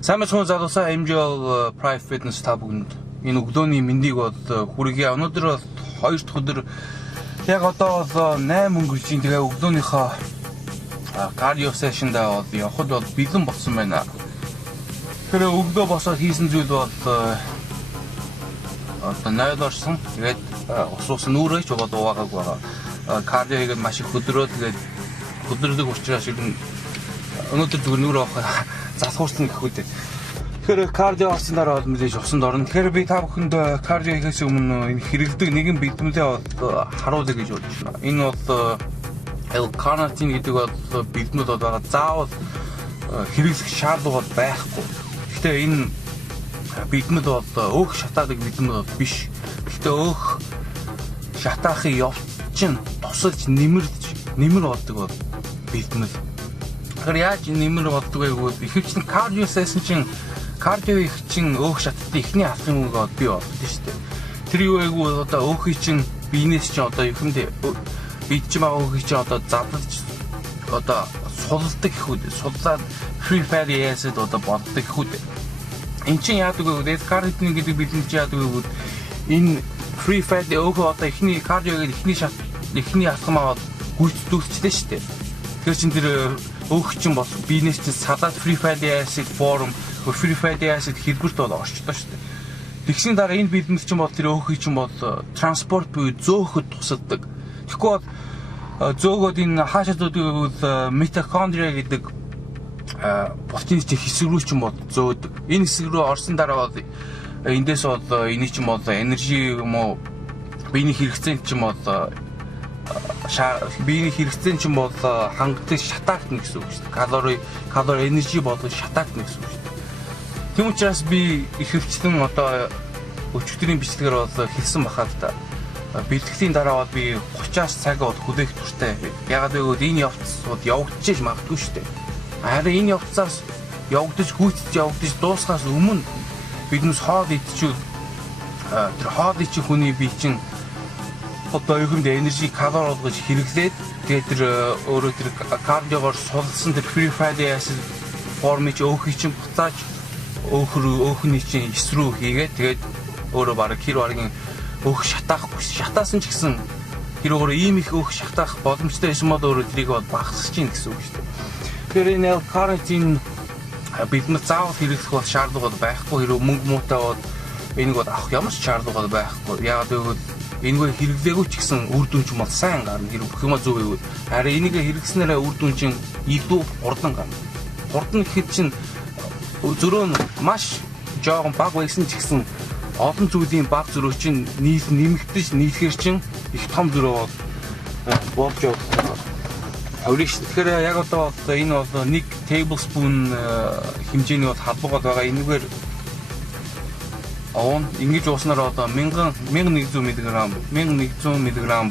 Сайн мэцхэн залуусаа MGL Private Fitness та бүгд энэ өглөөний мэндийг бол хүргэе. Өнөөдөр бол 2 дахь өдөр яг одоо бол 8 өнгөрчийн тэгээ өглөөнийхөө cardio session-даа бол явхад бол бэлэн болсон байна. Тэр өглөө босоод хийсэн зүйл бол одоо 0 орсон. Тэгээд ус нүүрэж болоод уугаагүй байгаа. Cardio хийгээд маш их өдрөө тэгээд өдрөдөг учраас өнөөдөр зүгээр нүүр авах залхуурсан гэх үү. Тэгэхээр кардио авсан дараа бол мэдээж усанд орно. Тэгэхээр би та бүхэнд кардио хийхээс өмнө энэ хэрэглэдэг нэгэн бэлтгэлээ харуулъя гэж бодож байна. Энэ бол L-carnitine гэдэг бол бэлтгэлүүд байгаа. Заавал хэрэглэх шаардлага байхгүй. Гэхдээ энэ бэлтгэлүүд бол өөх шатаадаг бэлтгэлүүд биш. Гэхдээ өөх шатаахын явц чинь тусалж нэмэр болдог бол бэлтгэл. Тэгэхээр яаж нэмэр болдог вэ гэвэл ихэвчлэн кардио сессэн чинь кардио их чинь өөх шаттай ихний алхам үг би болдог шүү дээ. Тэр юу вэ гэвэл одоо өөхий чинь биенээс чинь одоо ихэнд бид чинь өөхий чинь одоо задлж одоо сулдаг гэх үү. Судлаад free fatty acid одоо боддог гэх үү. Энд чинь яадаг вэ гэвэл carnitine гэдэг бэлэн чинь яадаг вэ гэвэл энэ free fatty өөхөө одоо ихний кардио гэдэг ихний алхамаа гүйцэтгүүлчихлээ шүү дээ. Тэгэхээр чинь тэр өөх чинь бол биенээс чинь салаад free fatty acid form free fatty acid хэлбэрт бол орчдоо шүү дээ. Тэгсийн дараа энэ бэлэнд чинь бол тэр өөхий чинь бол транспорт буюу зөөхөд тусалдаг. Тэгэхгүй бол зөөгөөд энэ хаашаа зөөдөг гэвэл митохондрия гэдэг протеин чинь хэсэг рүү чинь бол зөөдөг. Энэ хэсэг рүү орсон дараа бол эндээс бол эний чинь бол энержи юм уу биений хэрэгцээнд чинь бол биений хэрэгцээнд чинь бол хангалттай шатаагдана гэсэн үг шүү дээ. Калори энержи болгож шатаагдана гэсэн үг шүү дээ. Тийм учраас би ихэвчлэн одоо өчигдрийн бичлэгээр бол хэлсэн бахад та бэлтгэлийн дараа бол би 30-аас цаг бол хүлээх туртай. Ягаад гэвэл энэ явц бол явагдчихж магадгүй шүү дээ. Харин энэ явцаас явагдаж дуусахаас өмнө биднээс хоол идчихвэл тэр хоол идчих хүний бие чинь одоо ихэнд энержи калори болгож хэрэглээд тэгээд тэр өөрөө тэр кардиогоор сулсан тэр free fatty acid формыг өөхий чинь буцааж өөхний чинь эс рүү хийгээд тэгээд өөрөө бараг хэр өөх шатаахгүй шатаасан ч гэсэн тэр өөрөө ийм их өөх шатаах боломжтой байсан бол өөрөө тэрийг бол багасгаж чинь гэсэн үг шүү дээ. Тэгэхээр энэ L-carnitine бэлтгэл заавал хэрэглэх бол шаардлага байхгүй. Хэрэв мөнгө муутай бол энийг бол авах ямар ч шаардлага байхгүй. Яагаад гэвэл энийг хэрэглээгүй ч гэсэн үр дүн ч юм бол сайн гарна. Хэрэг бүх юм зөв байвал харин энийг хэрэглэснээр үр дүн чинь илүү хурдан гарна. Хурдан гэхэд чинь зөрөө нь маш жоохон бага байсан ч гэсэн олон зүйлийн баг зөрөө чинь нэмэгдэж нийлэхэр чинь их том зөрөө болж явах. Тэгэхээр яг одоо энэ бол 1 tablespoon хэмжээний бол халбагод байгаа. Энэгээр ингэж ууснаар одоо 1100 мг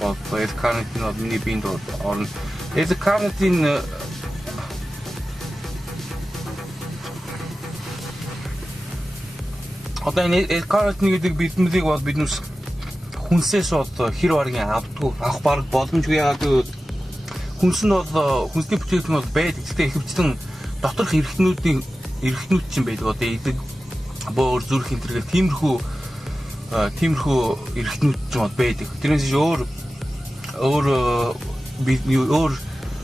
бол L-carnitine бол миний биед орно. L-carnitine одоо энэ L-carnitine гэдэг бэлтгэлийг бол биднээс хүнсээс бол хэр баргийн авах бараг боломжгүй. Яагаад гэвэл хүнс нь бол хүнсний бүтээгдэхүүн бол байдаг. Гэхдээ ихэвчлэн доторх эрхтнүүд чинь байдаг. Одоо идэг бөөр зүрх энтергээл тиймэрхүү эрхтнүүд чинь бол байдаг. Тэрнээс өөр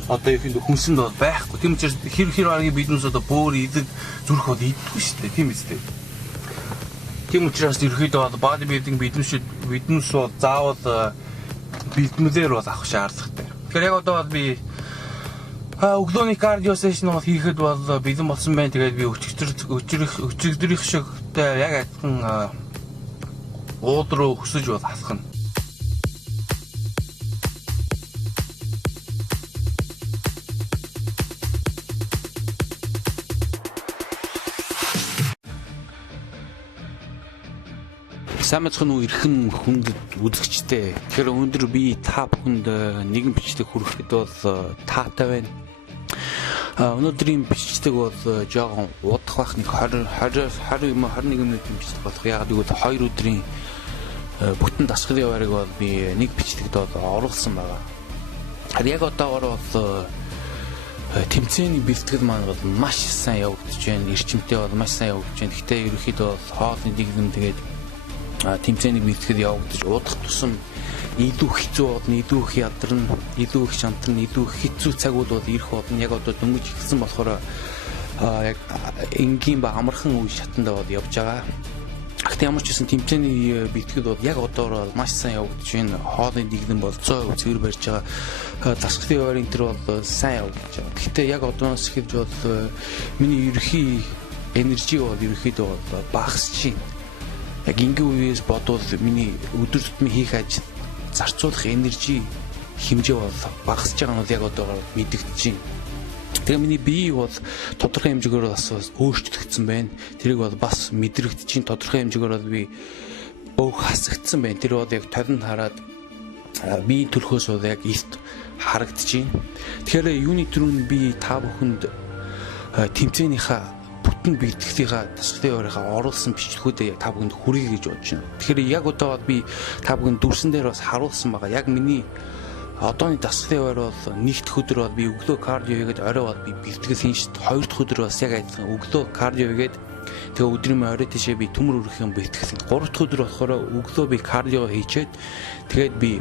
одоо ихэнд хүнсэнд бол байхгүй. Тийм учраас хэр баргийн биднээс одоо бөөр идэг зүрх бол идэггүй шүү дээ. Тийм үстэй. Тийм учраас ерөөхдөө бол bodybuilding биднээс бол заавал бэлтгэлээр бол авах шаардлагатай. Тэгэхээр яг одоо би өглөөний кардио сешн бол хийхэд бол бэлэн болсон байна. Тэгээд би өчигдрийнх шигтэй яг адилхан ууд руу хөсөж бол алхана. Сайн мэцхэн эрхэм хүндэт үзэгчтэй. Тэгэхээр өнөөдөр би та бүхэнд нэгэн бичлэг хүрэхэд бол таатай байна. Өнөөдрийн бичлэг бол жоохон удах байх, нэг 20-21 минутын бичлэг болох. Ягаад гэвэл 2 өдрийн бүтэн дасгалын хуваарийг бол би нэг бичлэгт оруулсан байгаа. Яг одоогоор бол тэмцээний бэлтгэл маань бол маш сайн явагдаж байна. Эрчимтэй бол маш сайн явагдаж байна. Гэхдээ ерөнхийдөө бол хоолны дэглэм тэгээд тэмцээний бэлтгэл явагдаж удах тусам илүү хэцүү болно, илүү их ядарна, илүү их шантарна, илүү их хэцүү цагууд бол ирэх болно. Яг одоо дөнгөж эхэлсэн болохоор яг энгийн ба амархан үе шатанда бол явж байгаа. Гэхдээ ямар ч гэсэн тэмцээний бэлтгэл бол яг одоороо маш сайн явагдаж байна. Хоолны дэглэм бол 100% цэвэр барьж байгаа. Дасгалын хуваарийн тэр бол сайн явагдаж байгаа. Гэхдээ яг одооноос эхэлж бол миний ерөнхий энержи бол ерөнхийдөө бол багасж байна. Яг энгийн үеэс бодвол миний өдөр тутмын хийх ажил зарцуулах энержи хэмжээ бол багасж байгаа нь бол яг одоогоор мэдэгдэж байна. Тэгээ миний бие бол тодорхой хэмжээгээр бас өөрчлөгдсөн байна. Тэрийг бол бас мэдрэгдэж чинь тодорхой хэмжээгээр бол би өөх хасагдсан байна. Тэр бол яг толинд хараад бие төрхөөс бол яг илт харагдаж байна. Тэгэхээр юуны түрүүнд би та бүхэнд тэмцээнийхээ бүтэн бэлтгэлийнхаа дасгалын хуваарийнхаа оруулсан бичлэгүүдээ та бүхэнд хүргэе гэж бодож байна. Тэгэхээр яг одоо би та бүхэнд дүрсэн дээр бас харуулсан байгаа. Яг миний одооны дасгалын хуваар бол нэгдүгээр өдөр бол би өглөө кардио хийгээд орой бол би бэлтгэл хийн шүү дээ. Хоёр дахь өдөр бас яг адилхан өглөө кардио хийгээд тэгээ өдрийн орой тийшээ би төмөр өргөхийн бэлтгэл. Гурав дахь өдөр болохоор өглөө би кардио хийчээд тэгээд би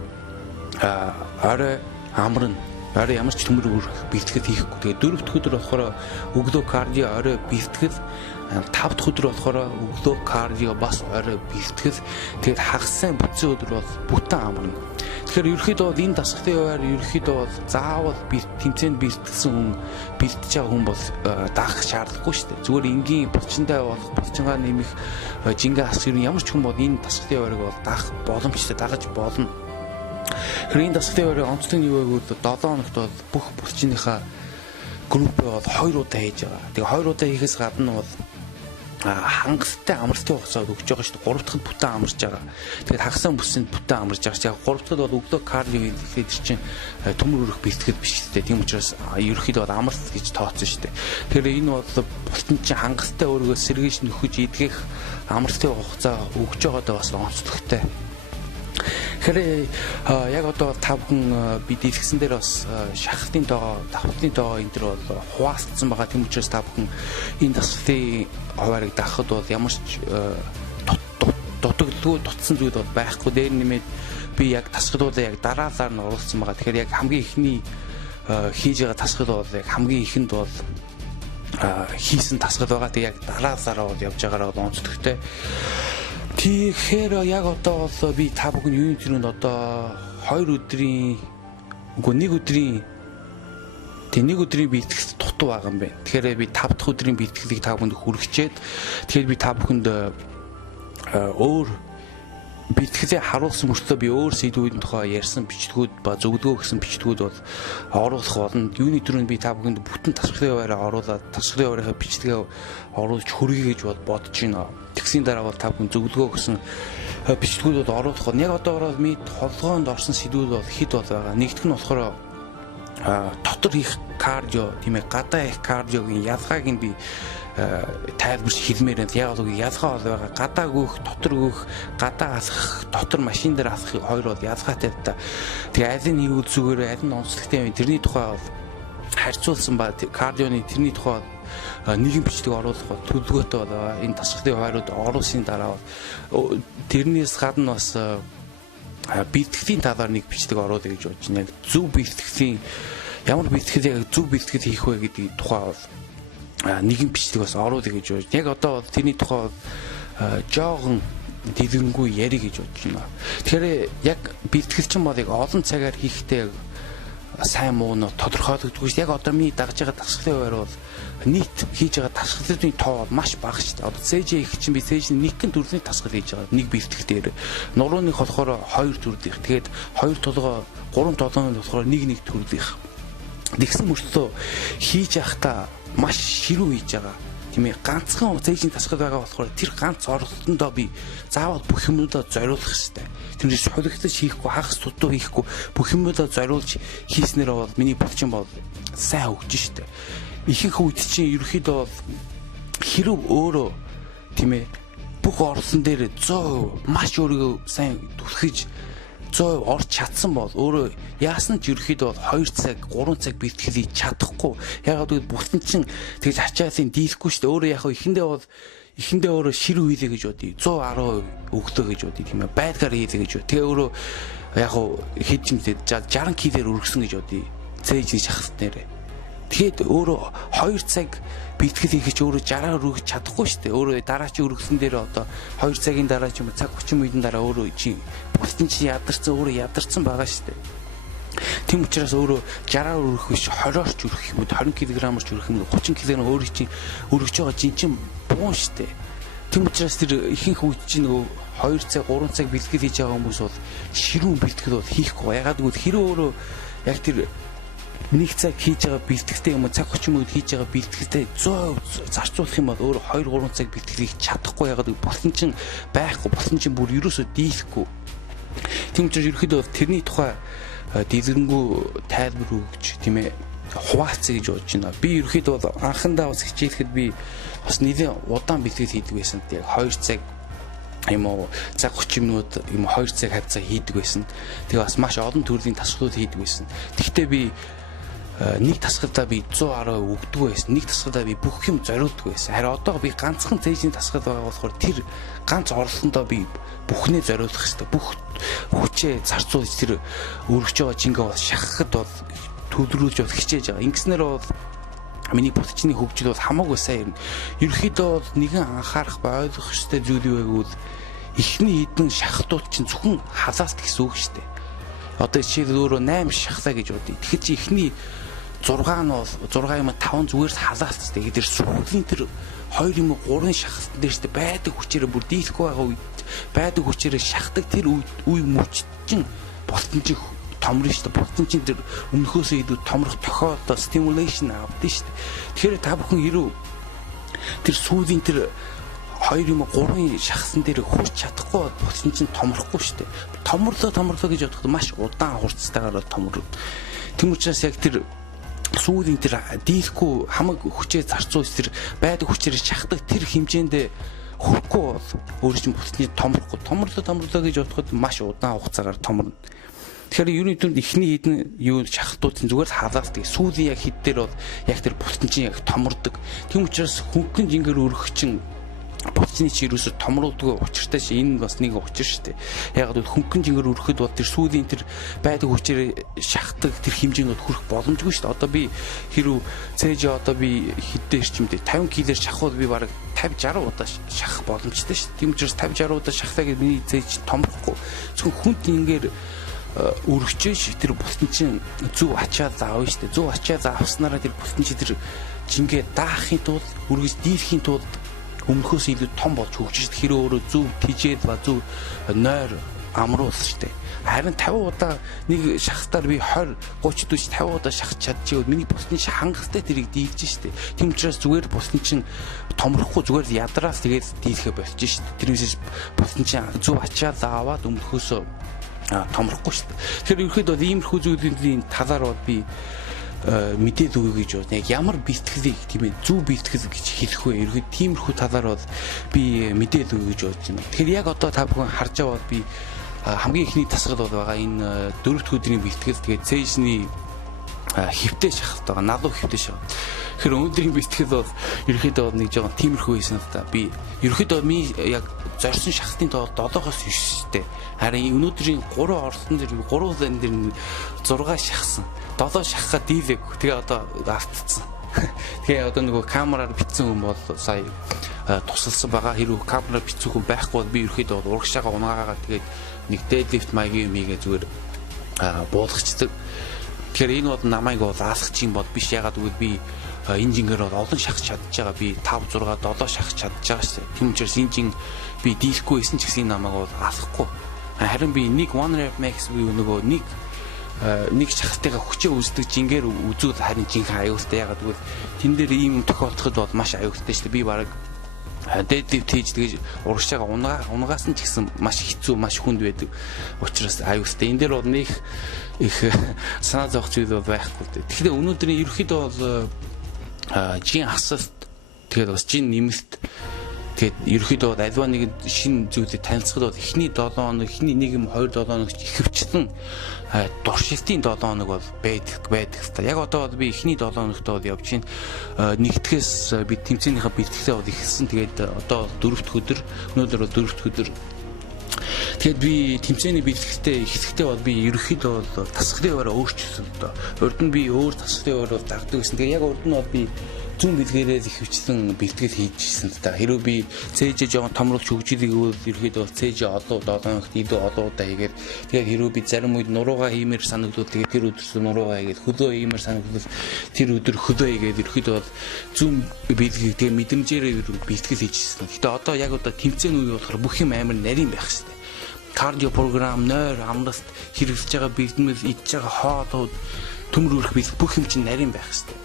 орой амарна. Орой ямар ч төмөр өргөх бэлтгэл хийхгүй. Тэгээд дөрөв дэх өдөр болохоор өглөө кардио орой бэлтгэл. Тав дахь өдөр болохоор өглөө кардио бас орой бэлтгэл. Тэгээд хагас сайн бүтсэн өдөр бол бүтэн амарна. Тэгэхээр ерөөхдөө бол энэ дасгалын хуваар ерөөхдөө бол заавал тэмцээнд бэлтгэсэн хүн бэлтэж байгаа хүн бол даах шаардлагагүй шүү дээ. Зүгээр энгийн булчинтай болох, булчингаа нэмэх, жингээ асах ямар ч хүн бол энэ дасгалын хуваарыг бол даах боломжтой, дагаж болно. Тэгэхээр энэ дасгалын хуваарыг онцлог нь юу вэ гэвэл 7 хоногт бол бүх булчиныхаа группээ бол 2 удаа хийж байгаа. Тэгээ 2 удаа хийхээс гадна бол хангалттай амралтын хугацаад өгч байгаа шүү дээ. 3 дахьд бүтэн амарч байгаа. Тэгээд хагасаа бүсэнд бүтэн амарч байгаа. Яг 3 дахьд бол өглөө кардио хийхэд чинь төмөр өрөх бэлтгэл биш шүү дээ. Тийм учраас ерөөхдөө бол амарт гэж тооцсон шүү дээ. Тэгэхээр энэ бол бултан чинь хангалттай өөрийгөө сэргийж нөхөж идэх амралтын хугацаа өгч байгаадаа бас онцлогтой. Тэгэхээр яг одоо та бүхэн би дэлгэсэн дээр бас шахалтын тоогоо, давхтын тоогоо энэ төр бол хуваалцсан байгаа. Тийм учраас та бүхэн энэ дасгалын хуваарийг даахад бол ямар ч дутагдaltaгүй дутсан зүйл бол байхгүй. Дээр нэмээд би яг дасгалуудаа яг дараалал нь оруулсан байгаа. Тэгэхээр яг хамгийн ихний хийж байгаа дасгал бол яг хамгийн ихэнд бол хийсэн дасгал байгаа. Тэг яг дараалалаараа бол явж байгаагаа бол онцлогтой. Тэгэхээр яг одоо бол би та бүхэн юуны төрөнд одоо 2 өдрийн үгүй 1 өдрийн бэлтгэл дутуу байгаа юм байна. Тэгэхээр би 5 дахь өдрийн бэлтгэлийг та бүхэнд хүргэчээд тэгэхээр би та бүхэнд өөр бэлтгэлээ харуулсан мөртлөө би өөр сэдвүүдийн тухай ярьсан бичлэгүүд ба зөвлөгөө гэсэн бичлэгүүд бол оруулах болно. Юуны төрөнд би та бүхэнд бүтэн дасгалын хуваараа оруулаад дасгалын хуваарийнхаа бичлэгээ оруулж хүргэе гэж бодож байна. Тэгсийн дараа бол та бүхэн зөвлөгөө гэсэн бичлэгүүд бол оруулах болно. Яг одоогоор ми толгоонд орсон сэдвүүд бол хэд бол байгаа. Нэгдүгээр нь болохоор дотор хийх кардио, тийм ээ, гадаа хийх кардиогийн ялгааг нь би тайлбарч хэлмээр байна. Яг л ялгаа бол байгаа. Гадаа гөөх, дотор гөөх, гадаа алхах, дотор машин дээр алхахыг хоёр бол ялгаатай та. Тэгээ аль нь хийвэл зүгээр, аль нь онцлогтой вэ? Тэрний тухай бол харьцуулсан ба кардионы тэрний тухай нэгэн бичлэг оруулах бол төлөвлөгөөтэй байгаа. Энэ дасгалын хуваарууд оруулсан дараа бол тэрнээс гадна бас бэлтгэлийн талаар нэг бичлэг оруулах гэж бодож байна. Яг зөв бэлтгэлийн ямар бэлтгэл яг зөв бэлтгэл хийх вэ гэдэг тухай бол нэгэн бичлэг бас оруулах гэж бодож. Яг одоо бол тэрний тухай жоохон дэлгэнгүй ярих гэж бодож байна. Тэгэхээр яг бэлтгэл чинь бол яг олон цагаар хийхдээ сайн муу нь тодорхойлогдгүй шүү. Яг одоо миний дагж байгаа дасгалын хуваар бол нийт хийж байгаа дасгалын тоо бол маш бага шүү дээ. Одоо СЖ их чинь би СЖ нэг гэн төрлийн дасгал хийж байгаа. Нэг бэлтгэл дээр. Нурууных болохоор 2 төрлийнх. Тэгээд 2 толгой 3 толгойн болохоор нэг төрлийнх. Тэгсэн мөртлөө хийж явахдаа маш ширүү хийж байгаа. Тийм ээ, ганцхан СЖ-ийн дасгал байгаа болохоор тэр ганц оролтондоо би заавал бүх юмудаа зориулах хэрэгтэй. Тэрнээс хулигдаж хийхгүй, хагас тутуу хийхгүй, бүх юмудаа зориулж хийснээр бол миний булчин бол сайн хөгжиж штэ. Ихэнх үед чинь ерөөхдөө бол хэрэг өөрөө тийм ээ бүх орсон дээр 100% маш өөрийгөө сайн түлхэж 100% орж чадсан бол өөрөө яасан ч ерөөхдөө 2 цаг 3 цаг бэлтгэл чадахгүй. Ягаад гэвэл бусдын чинь тэгж ачаалын дийлэхгүй шүү дээ. Өөрөө яг эхэндээ өөрөө шир үйлээ гэж бодъё. 110% өглөө гэж бодъё тийм ээ. Байдгаар хийлээ гэж бодъё. Тэгээ өөрөө яг хэд ч юм те 60 кг-ээр өргөсөн гэж бодъё. Цээжний шахалт нэрээ. Тэгээд өөрөө 2 цаг бэлтгэл хийх ч өөрөө 60-аар өргөж чадахгүй шүү дээ. Өөрөө дараа чи өргөсөн дээр одоо 2 цагийн дараа ч юм уу цаг 30 минутын дараа өөрөө чи бусдын чи ядарсан өөрөө ядарсан байгаа шүү дээ. Тийм учраас өөрөө 60-аар өргөх биш 20-оор ч өргөх юм уу 20 кг-аар ч өргөх юм уу 30 кг өөрөө чи өргөж байгаа жинчин буун шүү дээ. Тийм учраас тэр ихэнх үед чи нөгөө 2 цаг 3 цаг бэлтгэл хийж байгаа хүмүүс бол ширүүн бэлтгэл бол хийхгүй. Ягаад гэвэл хэрэв өөрөө яг тэр нэг цаг хийж байгаа бэлтгэлтэй юм уу цаг 30 минут хийж байгаа бэлтгэлтэй 100% зарцуулах юм бол өөр 2 3 цаг бэлтгэл хийж чадахгүй. Ягаад гэвэл болсон чинь байхгүй, болсон чинь бүр ерөөсөө дийлэхгүй. Тийм учраас ерөөхдөө тэрний тухай дэлгэнгүй тайлбар өгч тийм ээ хуваалцъя гэж бодож байна. Би ерөөхдөө бол анхандаа бас хичээлэхэд би бас нэлээд удаан бэлтгэл хийдэг байсан. Яг 2 цаг юм уу цаг 30 минут юм 2 цаг хавцаа хийдэг байсан. Тэгээ бас маш олон төрлийн тасгалууд хийдэг байсан. Гэхдээ би нэг тасгалдаа би 110% өгдөг байсан. Нэг тасгалдаа би бүх юм зориулдаг байсан. Харин одоо би ганцхан цээжний тасгал байгаа болохоор тэр ганц орлолтондоо би бүхнээ зориулах хэрэгтэй. Бүх хүчээ зарцуулж тэр өргөж байгаа жингээ бол шахахад бол төвлөрүүлж бол хичээж байгаа. Ингэснээр бол миний бүтчний хөгжил бол хамаагүй сайн ирнэ. Ерөнхийдөө бол нэгэн анхаарах ба ойлгох ёстой зүйл юу гэвэл эхний хэдэн шахалтууд чинь зөвхөн халаалт гэсэн үг шүү дээ. Одоо жишээл өөрөө 8 шахлаа гэж бодъё. Тэгэхээр чи эхний 6 нь бол 6 юм 5 зүгээр халаалт шүү дээ. Тэр сүүлийн тэр 2 юм 3 шахалт дээр шүү дээ. Байдаг хүчээрээ бүр дийлэхгүй байгаа үед байдаг хүчээрээ шахдаг тэр үе мөччин болтон чи томрно шүү дээ. Болтон чи тэр өмнөхөөсөө илүү томрох тохиолдол стимулейшн авдсан шүү дээ. Тэгэхээр та бүхэн хэрүү тэр сүүлийн тэр 2 юм 3 шахсан дээр хүрч чадахгүй болсон чинь томрохгүй шүү дээ. Томрлоо гэж бодоход маш удаан хурцтайгаар томрно. Тэм учраас яг тэр сүүлийн тэр дийлэхгүй хамаг хүчээ зарцуулж тэр байдаг хүчээр шахдаг тэр хэмжээндээ хүрэхгүй бол өөрөө чинь бүтний томрлоо гэж бодоход маш удаан хугацаагаар томрно. Тэгэхээр юуны дүнд ихний хідэн юу шахалтуудын зүгээр л халаалт гэх сүүлийн яг хід дээр бол яг тэр бүтэн чинь яг томордог. Тийм учраас хөнгөн жингээр өргөх чинь бүтний чи юусоо томруулдаг учиртай ши энэ бас нэг учир шүү дээ. Яг л хөнгөн жингээр өргөхөд бол тэр сүүлийн тэр байдаг хүчээр шахдаг тэр хэмжээнд хүрэх боломжгүй шүү дээ. Одоо би хэрв цээж одоо би хэддээ ирчимтэй 50 кг-ээр шахвал би бараг 50 60 удаа шахах боломжтой шүү дээ. Тийм учраас 50 60 удаа шахлаа гэж миний цээж томрохгүй. Зөвхөн хүнд ингээд өргөчөөш тэр бусдын чинь зөв ачаал заавна шүү дээ. Зөв ачаал авснараа тэр бусдын чинь тэр жингээ даахын тулд өргөж дийлэхийн тулд өмнөхөөс илүү том болж хөгжиж хэрэг өөрөө зөв тижээд ба зөв нойр амруулсан шүү дээ. Харин 50 удаа нэг шахалтаар би 20 30 40 50 удаа шахаж чадчихвэл миний бусдын чинь хангалттай тэрийг дийлж шүү дээ. Тийм учраас зүгээр бусдын чинь томрохгүй зүгээр ядраас тэгээд дийлэхэ болчих шүү дээ. Тэрнээс бусдын чинь зөв ачаал аваад өмнөхөөсөө томрохгүй шүү дээ. Тэгэхээр ерөөхдөө иймэрхүү зүйлийн талаар бол би мэдээд өгье гэж байна. Яг ямар бэлтгэлийг тийм ээ зөв бэлтгэл гэж хэлэх вэ? Ерөөд тиймэрхүү талаар бол би мэдээд өгье гэж бодож байна. Тэгэхээр яг одоо та бүхэн харж байгаа бол би хамгийн ихний тасгал бол байгаа энэ 4-р өдрийн бэлтгэл. Тэгээд цээжний хөвтэй шахалт байгаа. Налуу хөвтэй шахалт. Тэгэхээр өнөөдрийн бэлтгэл бол ерөөхдөө нэг жоохон тиймэрхүү байсан л та. Би ерөөхдөө яг зорьсон шахалтын тоо 7-оос 9 штэй. Харин өнөөдрийн 3 орлолтон дээр 3 зан дээр 6 шахсан. 7 шахахад дийлэг. Тэгээ одоо автцсан. Тэгээ одоо нөгөө камераар бичсэн хүн бол сая тусалсан байгаа. Хэрвээ камераар бичсэн хүн байхгүй бол би ерөөхдөө урагшаага унгаагаа тэгээд нэг deadlift маягийн юмгээ зүгээр буулгачдаг. Тэгэхээр энэ бол намайг бол аалах юм бол биш. Ягаад гэвэл би энэ жингээр бол олон шахаж чадж байгаа. Би 5 6 7 шахаж чадж байгаа шүү дээ. Тийм учраас энэ жин би дийлэхгүй байсан ч гэсэн намайг бол аалахгүй. Харин би нэг one rep max би нөгөө нэг шахалтайгаа хүчээ үздэг жингээр үзүүл харин жинхэнэ аюултай. Ягаад гэвэл тэн дээр ийм тохиолдоход бол маш аюултай шүү дээ. Би бараг deadlift хийж тэгэж урагшаага унгаас нь ч гэсэн маш хэцүү маш хүнд байдаг. Учраас аюултай. Энэ дээр бол нэг их санаа зовх зүйл бол байхгүй дээ. Тэгэхээр өнөөдрийн ерөөхдөө бол жин хасалт тэгээд бас жин нэмэлт Тэгээд ерөөхдөө альва нэг шинэ зүйлийг танилцахад эхний 7 хоног, эхний 1-2 7 хоног ихэвчлэн дуршилтын 7 хоног бол байдаг хэвээр. Яг одоо би эхний 7 хоногт бол явж байна. Нэгдгээс би тэмцээнийхээ бэлтгэлээ бол ихэлсэн. Тэгээд одоо 4-р өдөр, өнөөдөр бол 4-р өдөр. Тэгээд би тэмцээний бэлтгэлтэй эхлэхдээ бол би ерөөхдөө бол тасгалын хуваараа өөрчлөсөн доо. Урд нь би өөр тасгалын хуваар бол дагдаг гэсэн. Тэгээд яг урд нь бол би зүүн бэлгээрээ ихвчлэн бэлтгэл хийж ирсэн та. Хэрвээ би цээж жоохон томруулж хөгжүүлэх бол ерөөхдөө бол цээж олоо 7 хоногт илүү олоодаа хийгээд тэгээд хэрвээ би зарим үед нуруугаа хиймээр санагдвал тэгээд тэр өдөр нуруугаа хийгээд хөлөө хиймээр санагдвал тэр өдөр хөлөө хийгээд ерөөхдөө бол зүүн бэлгийг тэгээд мэдрэмжээрээ бэлтгэл хийж ирсэн. Гэтэ одоо яг одоо тэмцээн үе болохоор бүх юм амар нарийн байх хэрэгтэй. Кардио програм, нойр, амлалт, хэрэглэж байгаа бэлтгэл, идж байгаа хоолууд, төмөр үрэх бэлтгэл бүх юм чинь нарийн байх хэрэгтэй.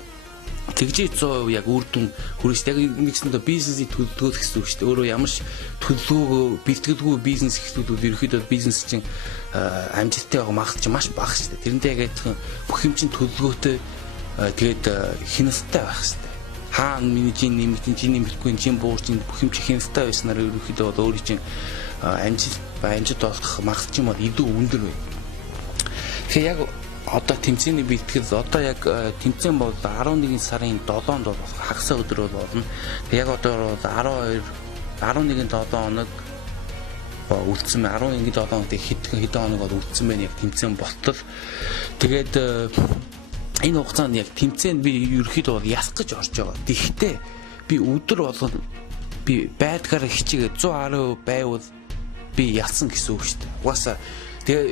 Тэгжээ 100% яг үр дүн хүрэх. Яг нэгсэндээ бизнесийг төлөвлөх гэсэн үг шүү дээ. Өөрөө ямар ч төлөвлөгөө, бэлтгэлгүй бизнес эхлүүлвэл ерөөхдөө бизнес чинь амжилттай байгаа магадлал чинь маш бага шүү дээ. Тэрнтэй яг адилхан бүх юм чинь төлөвлөгөөтэй тэгээд хяналттай байх хэрэгтэй. Хаана миний жин нэмэгдэн, жин нэмэгдэхгүй, жин буурч бүх юм чинь хяналттай байснаар ерөөхдөө бол өөрийн чинь амжилт олох магадлал чинь бол илүү өндөр байна. Тэгэхээр яг одоо тэмцээний бэлтгэл одоо яг тэмцээн бол 11 сарын 7-нд бол хагас өдөр бол болно. Яг одоо бол 11 7 хоног үлдсэн байна. 11 7 хоногт хэдэн хоног бол үлдсэн байна яг тэмцээн болтол. Тэгээд энэ хугацаанд яг тэмцээнд би ерөөхдөө бол ялах гэж орж байгаа. Тэгэхдээ би өдөр болгон би байдгаар хичээгээ 110% байвал би ялсан гэсэн үг шүү дээ. Угаасаа тэгээ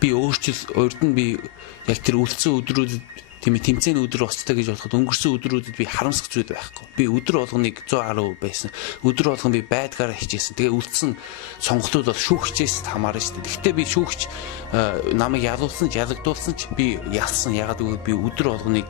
би урд нь би яг тэр үлдсэн өдрүүдэд тийм тэмцээний өдөр болцтой гэж бодоход өнгөрсөн өдрүүдэд би харамсах зүйл байхгүй. Би өдөр болгоныг 110% байсан. Өдөр болгон би байдгаараа хичээсэн. Тэгээ үлдсэн сонголтууд бол шүүх хичээсэд хамаарна шүү дээ. Гэхдээ би шүүгч намайг ялуулсан ч ялагдуулсан ч би ялсан. Ягаад гэвэл би өдөр болгоныг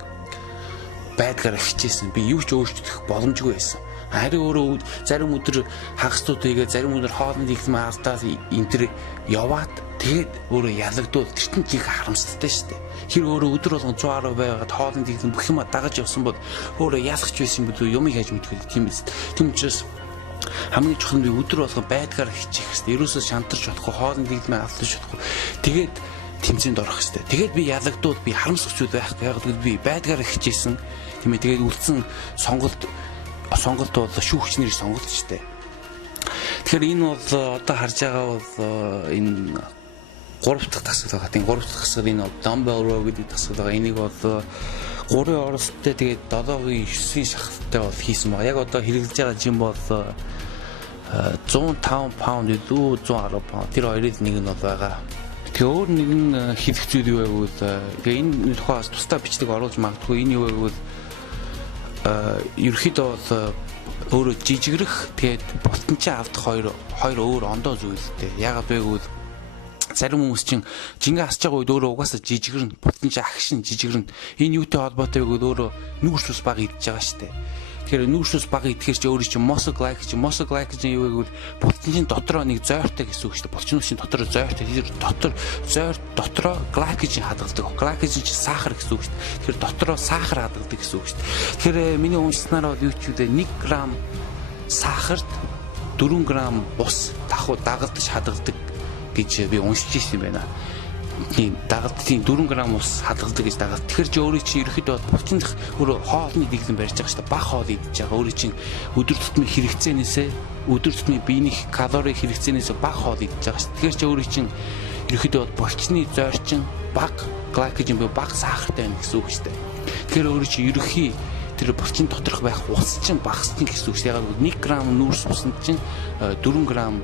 байдгаараа хичээсэн. Би юу ч өөрчлөх боломжгүй байсан. Харин өөрөө зарим өдөр хагасдууд хийгээ, зарим өдөр хоолны ихмээ алдаад энэ төр яваад тэгээд өөрөө ялагдвал тэр чинь жиг харамсалтай шүү дээ. Хэр өөрөө өдөр болгон 110% байгаад хоолны ихмээ бүх юма дагаж явсан бол өөрөө ялахч байсан билүү юмыг хайж мэдгүй тийм биз. Тийм учраас хамгийн чухал нь өдөр болгон байдгаар хичээх хэрэгтэй. Ерөөсөө шантарч болохгүй, хоолны ихмээ алдаж болохгүй. Тэгээд тэмцээнд орох хэрэгтэй. Тэгээд би ялагдвал би харамсах зүйл байхгүй. Яг л би байдгаар хичээсэн. Тийм ээ тэгээд үлдсэн сонголт бол шүүгчнэр сонголт шүү дээ. Тэгэхээр энэ бол одоо харж байгаа бол энэ 3 дахь тасгал байгаа. Тийм 3 дахь тасгал энэ dumbbell row гэдэг тасгал байгаа. Энийг бол 3-ын оролцолтой тэгээд 7-гийн 9-ийн шахалтай бол хийсэн байгаа. Яг одоо хэрэглэж байгаа жим бол 105 паунд илүү 110 паунд. Тэр хоёрын нэг нь бол байгаа. Тэгээ өөр нэг нь хэлэх зүйл юу вэ гэвэл тэгээ энэ тухайс тусдаа бичлэг оруулж магадгүй. Энэ юу вэ гэвэл ерөөхдөө бол өөрөө жижигрэх тэгээд ботончоо авдах хоёр өөр ондоо зүйлтэй. Яагаад вэ гэвэл зарим хүмүүс чинь жингээ асж байгаа үед өөрөө угаасаа жижигрэн, ботончоо агшин жижигрэн. Энэ юутай холбоотой вэ гэвэл өөрөө нүүрс ус бага идж байгаа шүү дээ. Тэгэхээр нүүрс ус бага идэхээр чи өөрөө чи muscle glycogen юу вэ гэвэл ботончийн дотроо нэг зойртой гэсэн үг шүү дээ. Ботончийн дотроо зойртой. Тэр дотроо glycogen хадгалдаг. Glycogen чи сахар гэсэн үг шүү дээ. Тэгэхээр дотроо сахар хадгалдаг гэсэн үг шүү дээ. Тэгэхээр миний уншсанаар бол юу ч үдэ 1 грамм сахарт 4 грамм ус дагалдаж хадгалдаг гэж би уншиж ирсэн байна. Тийм дагалдтын 4 грамм ус хадгалдаг гэж дагалд. Тэгэхээр чи өөрөө чи ерөөхдөө булчиндах өөрөө хоолны дэглэн барьж байгаа шүү дээ. Бага хоол идэж байгаа. Өөрөө чи өдөр тутмын хэрэгцээнээсээ өдөр тутмын биений калори хэрэгцээнээс бага хоол идэж байгаа шүү. Тэгэхээр чи өөрөө чи ерөөхдөө булчны зойрчин бага гликоген буюу бага сахартай байна гэсэн үг шүү дээ. Тэгэхээр өөрөө чи ерөөхий тэр булчин доторх байх ус чинь багасна гэсэн үг шүү. Яг 1 грамм нүүрс усанд чинь 4 грамм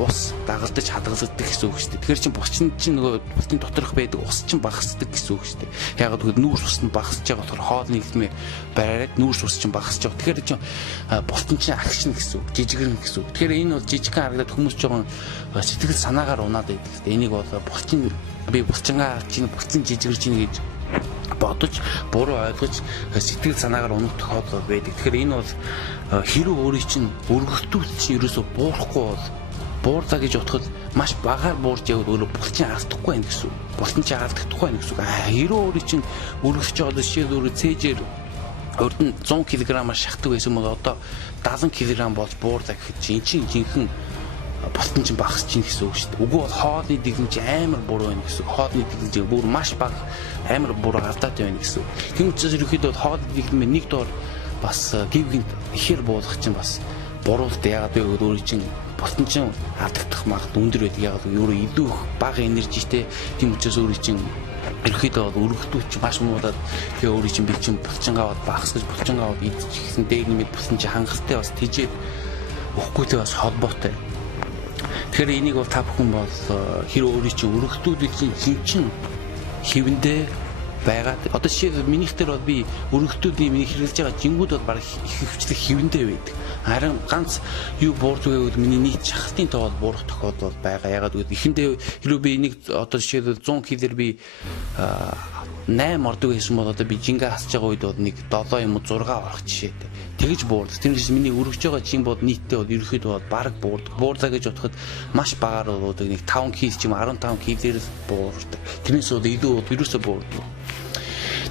ус дагалдаж хадгалагддаг гэсэн үг шүү. Тэгэхээр чинь булчин чинь нөгөө булчин доторх байдаг ус чинь багасдаг гэсэн үг шүү. Яг л нүүрс ус нь багасж байгаа болохоор хоолны хэлмээ бариад нүүрс ус чинь багасж байгаа. Тэгэхээр чинь булчин чинь агшин гэсэн үг, жижигэрнэ гэсэн үг. Тэгэхээр энэ бол жижигхан харагдаад хүмүүс жоохон сэтгэл санаагаар унаад байдаг. Энийг бол булчин би булчингаа чинь булчин жижигэрж ийн гэж бодож буруу ойлгож сэтгэл санаагаар унах тохиолдол байдаг. Тэгэхээр энэ бол хэрэг өөрийн чинь өргөлтүүл чинь ерөөсө буурахгүй бол буурлаа гэж бодоход маш багаар буурж явал өөрөө булчин алдахгүй байх гэсэн үг. Булчин чинь алдахгүй байх гэсэн үг. Хэрэг өөрийн чинь өргөж байгаа жишээ өөрөө цээжээр урд нь 100 кг-аар шахдаг байсан бол одоо 70 кг болж буурдаг гэхэд чинь жинхэнэ бусдын чинь багасч чинь гэсэн үг шүү дээ. Үгүй бол хоолны дэглэмж амар буруу байна гэсэн. Хоолны дэглэмж бүр маш бага амар буруу алдаад байна гэсэн. Тийм учраас ерөөхдөө хоолны дэглэмээ нэг доор бас гівгинт ихээр буулгах чинь бас буруулт яагаад вэ гэвэл өөрөө чинь бусдын чинь алдагдах магадлал өндөр байдаг. Яагаад вэ өөрөө илүү их бага энержитэй. Тийм учраас өөрөө чинь ерөөхдөө өргөдөөч маш муудаад тэгээ өөрөө чинь би чинь булчингаа багасгаж булчингаа идчихсэн дээр нэмээд бусан чинь хангалттай бас тижээд өгөхгүйтэй бас холбоотой. Тэгэхээр энийг бол та бүхэн бол хэр өөрөө чинь өргөдөөд чинь хэвэндээ байгаад одоо жишээ минийх дээр бол би өргөдөөдний миний хэрэглэж байгаа жингүүд бол баг их хөвчлөх хэвэндээ байдаг. Харин ганц юу буурдаг гэвэл миний нийт шахалтын тоо бол буурах тохиолдол байгаа. Ягаад гэвэл эхэндээ хэрвээ би энийг одоо жишээ 100 кг-ээр би 8 ордог байсан бол одоо би жингээ хасж байгаа үед бол нэг 7 юм уу 6 орох жишээтэй. Тэгэж буурдаг. Тэрнээс миний өргөж байгаа жин бод нийтдээ бол ерөөхдөө бол бараг буурдаг. Буурдаа гэж бодоход маш багаар болдог. Нэг 5 кг ч юм 15 кг-ээс буурдаг. Тэрнээс бол илүү ерөөсөө буурдаг.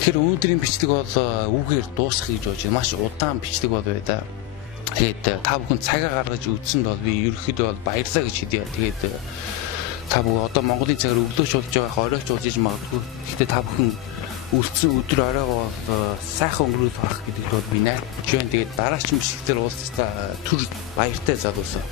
Тэгэхээр өнөөдрийн бичлэг бол үгээр дуусгах гэж болж байна. Маш удаан бичлэг бол бай да. Тэгээд та бүхэн цагаа гаргаж үзсэнд бол би ерөөхдөө бол баярлалаа гэж хэлье. Тэгээд та бүхэн одоо Монголын цагаар өглөөч болж байгаа, оройч болж иж магадгүй. Гэхдээ та бүхэн үлдсэн өдөр оройгоо сайхан өнгөрүүлэх байх гэдэгт бол би найдаж байна. Тэгээд дараагийн бичлэгтэр уулзсаа түр баяртай залуусаа.